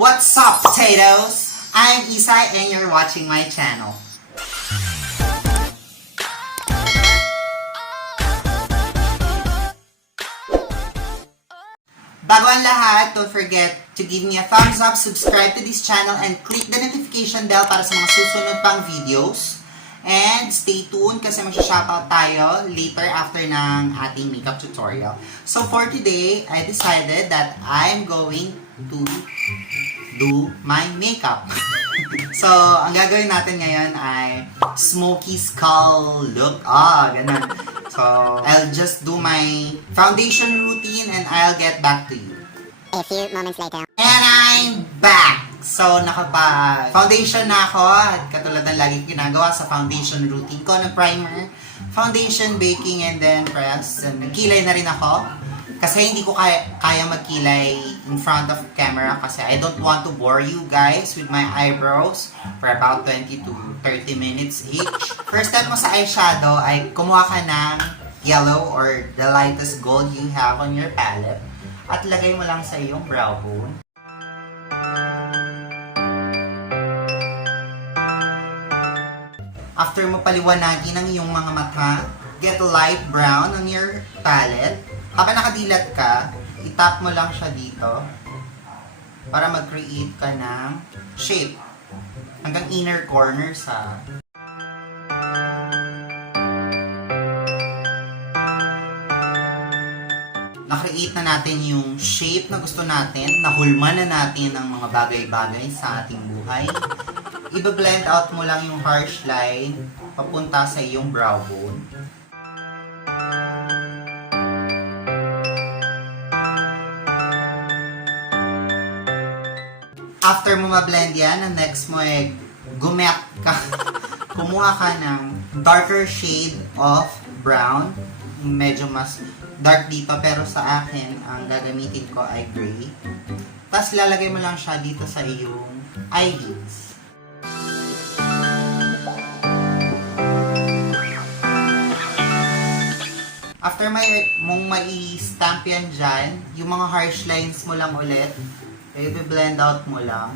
What's up, potatoes? I'm Isai and you're watching my channel. Bago ang lahat, don't forget to give me a thumbs up, subscribe to this channel, and click the notification bell para sa mga susunod pang videos. And stay tuned kasi mag-shoutout tayo later after ng ating makeup tutorial. So for today, I decided that I'm going to do my makeup. So, ang gagawin natin ngayon ay Smokey skull look. Ganun. So, I'll just do my foundation routine and I'll get back to you. A few moments later. And I'm back! So, nakapag-foundation na ako at katulad ng lagi ginagawa sa foundation routine ko ng primer, foundation, baking, and then press. And nagkilay na rin ako kasi hindi ko kaya magkilay in front of camera kasi I don't want to bore you guys with my eyebrows for about 20 to 30 minutes each. First step mo sa eyeshadow ay kumuha ka ng yellow or the lightest gold you have on your palette at lagay mo lang sa iyong brow bone. After mo paliwanagin ang iyong mga mata, get light brown on your palette. Habang nakadilat ka, itap mo lang siya dito para mag-create ka ng shape hanggang inner corner sa na-create na natin yung shape na gusto natin, nahulma na natin ang mga bagay-bagay sa ating buhay. I-blend out mo lang yung harsh line papunta sa iyong brow bone. After mo ma-blend yan, ang next mo ay kumuha ka ng darker shade of brown. Medyo mas dark dito pero sa akin, ang gagamitin ko ay gray. Tapos lalagay mo lang siya dito sa iyong eyelids. After mong mai-stamp yan dyan, yung mga harsh lines mo lang ulit, i-blend out mo lang.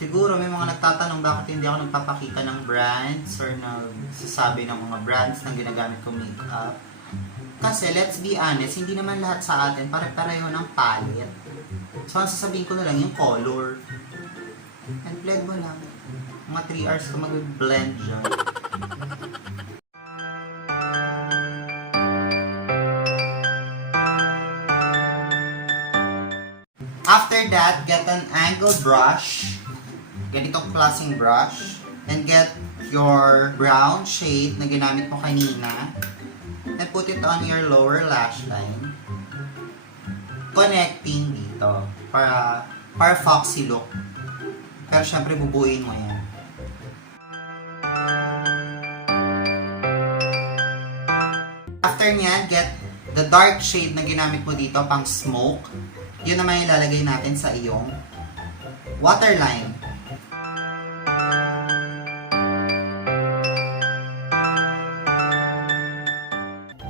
Siguro may mga nagtatanong bakit hindi ako nagpapakita ng brands or nagsasabi ng mga brands na ginagamit ko makeup. Kasi let's be honest, hindi naman lahat sa atin pare-pareho ng palette. So ang sasabihin ko na lang yung color. And blend mo lang. Mga 3 hours ka mag-blend dyan. After that, get an angled brush, ganitong klaseng brush, and get your brown shade na ginamit mo kanina, and put it on your lower lash line, connecting dito, para foxy look. Pero syempre bubuin mo yan. After nyan, get the dark shade na ginamit mo dito, pang smoke. Yun naman ilalagay natin sa iyong waterline.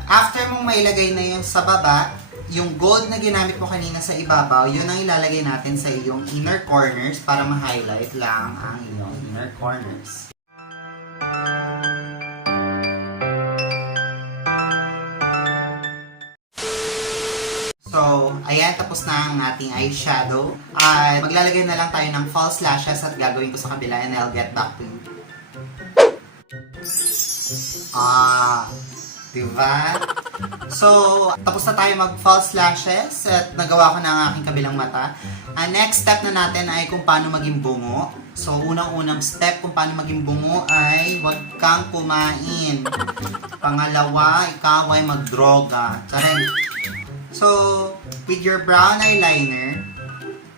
After mong mailagay na yung sa baba, yung gold na ginamit mo kanina sa ibabaw, yun ang ilalagay natin sa iyong inner corners para ma-highlight lang ang iyong inner corners. So, ayan, tapos na ang ating eyeshadow. Maglalagay na lang tayo ng false lashes at gagawin ko sa kabila and I'll get back to you. Diba? So, tapos na tayo mag-false lashes at nagawa ko na ang aking kabilang mata. Ang next step na natin ay kung paano maging bungo. So, unang-unang step kung paano maging bungo ay huwag kang kumain. Pangalawa, ikaw ay magdroga. Charing. So, with your brown eyeliner,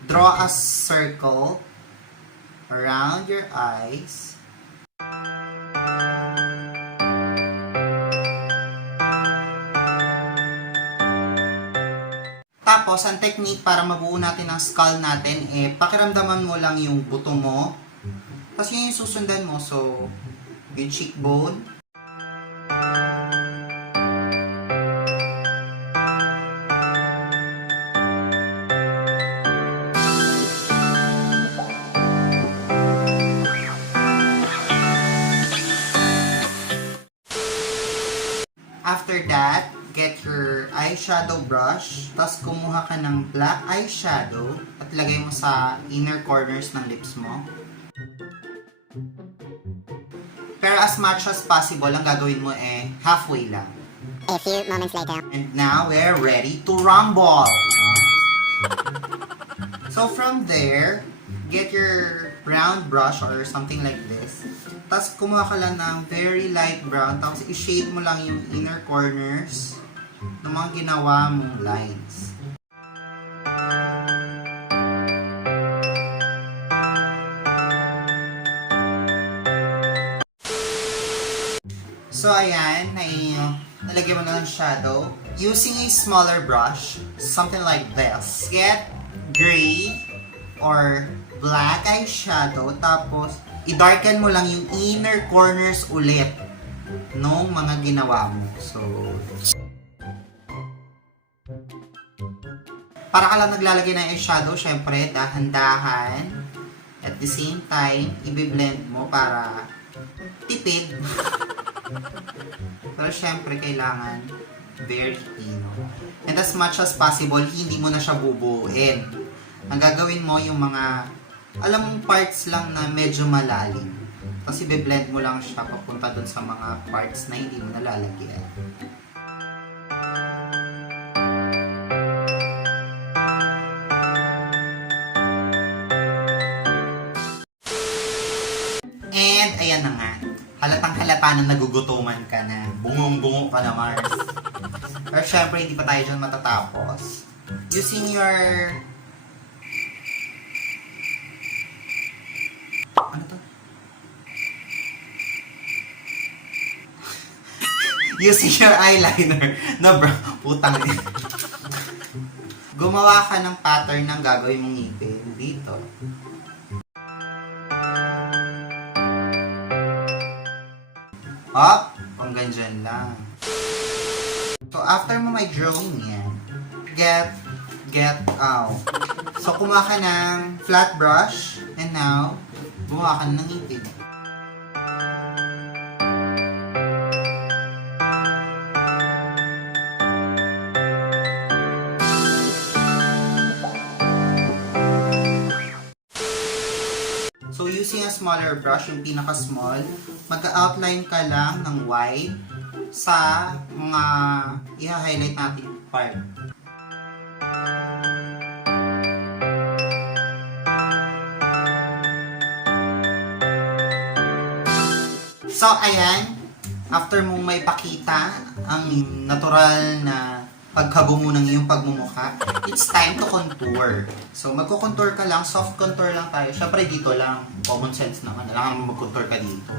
draw a circle around your eyes. Tapos, ang technique para mabuo natin ang skull natin, pakiramdaman mo lang yung buto mo. Tapos yun yung susundan mo. So, yung cheekbone. after that, get your eyeshadow brush, tapos kumuha ka ng black eyeshadow at lagay mo sa inner corners ng lips mo. Pero as much as possible, ang gagawin mo halfway lang. A few moments later. And now, we're ready to rumble! So from there, get your brown brush or something like this. Tapos kumuha ka lang ng very light brown. Tapos i-shade mo lang yung inner corners ng mga ginawa mong lines. So ayan, nalagyan mo na ng shadow. Using a smaller brush, something like this. Get gray or black eyeshadow, tapos i-darken mo lang yung inner corners ulit nung mga ginawa mo. So, para ka lang naglalagay ng eyeshadow, syempre, dahan-dahan. At the same time, i-blend mo para tipid. Pero syempre, kailangan very tino. And as much as possible, hindi mo na siya bubuuin. Ang gagawin mo yung mga, alam mong parts lang na medyo malalim. Tapos i-blend mo lang siya papunta dun sa mga parts na hindi mo nalalagyan. And ayan na nga. Halatang halata na nagugutuman ka na. Bungong-bungo ka na, Mars. Pero syempre, hindi pa tayo dyan matatapos. Using your... Ano to? Using your eyeliner na putang ina. Gumawa ka ng pattern ng gagawin mong ngipin dito. Up, hanggang dyan lang. So, after mo may drawing yan, get out. So, kumuha ka ng flat brush, and now, gumawa ka ng ngipin. So, using a smaller brush, yung pinaka-small, mag-outline ka lang ng white sa mga i-highlight natin part. So, ayan. After mong may pakita ang natural na pagkabungo ng iyong pagmumukha, it's time to contour. So, magko-contour ka lang, soft contour lang tayo. Syempre, dito lang, common sense naman. Kailangan mo mag-contour ka dito.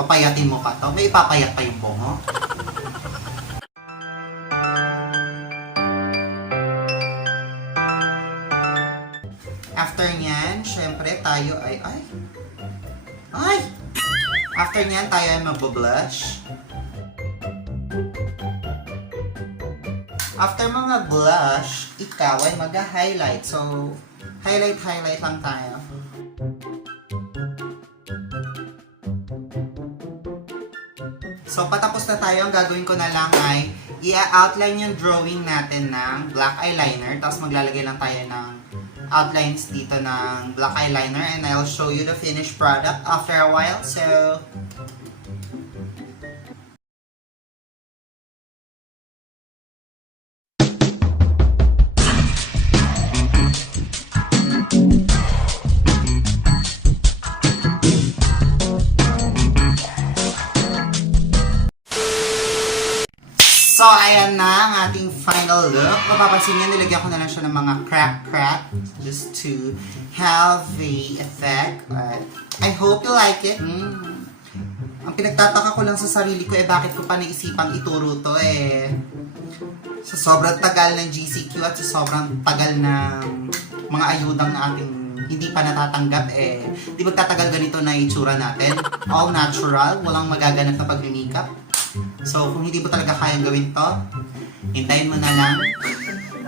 Papayatin mo pa to. May ipapayat pa yung bungo. After nyan, syempre, tayo ay... After nyan, tayo ay mag-blush. After mga blush, ikaw ay mag-highlight. So, highlight lang tayo. So, patapos na tayo. Ang gagawin ko na lang ay i-outline yung drawing natin ng black eyeliner. Tapos maglalagay lang tayo ng outlines dito ng black eyeliner. And I'll show you the finished product after a while. So, ayan na ang ating final look. Mapapansin niyo, nilagyan ko na lang siya ng mga crack just to have a effect. I hope you like it. Ang pinagtataka ko lang sa sarili ko, bakit ko pa naisipang ituro to sa sobrang tagal ng GCQ at sa sobrang tagal ng mga ayudang na ating hindi pa natatanggap, di magtatagal ganito na itsura natin. All natural, walang magaganap na pag-makeup. So, kung hindi mo talaga kayang gawin to, hintayin mo na lang.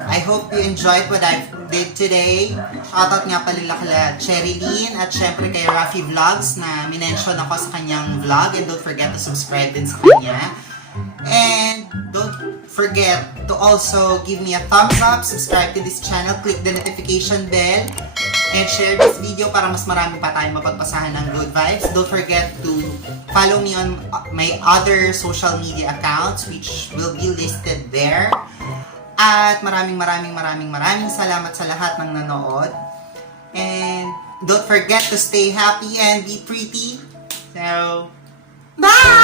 I hope you enjoyed what I did today. Shoutout nga pala kala Cherry Lynn at syempre kay Rafi Vlogs na minention ako sa kanyang vlog. And don't forget to subscribe din sa kanya. And don't forget to also give me a thumbs up, subscribe to this channel, click the notification bell, and share this video para mas marami pa tayong mapagpasahan ng good vibes. Don't forget to follow me on my other social media accounts which will be listed there. At maraming salamat sa lahat ng nanood. And don't forget to stay happy and be pretty. So, bye!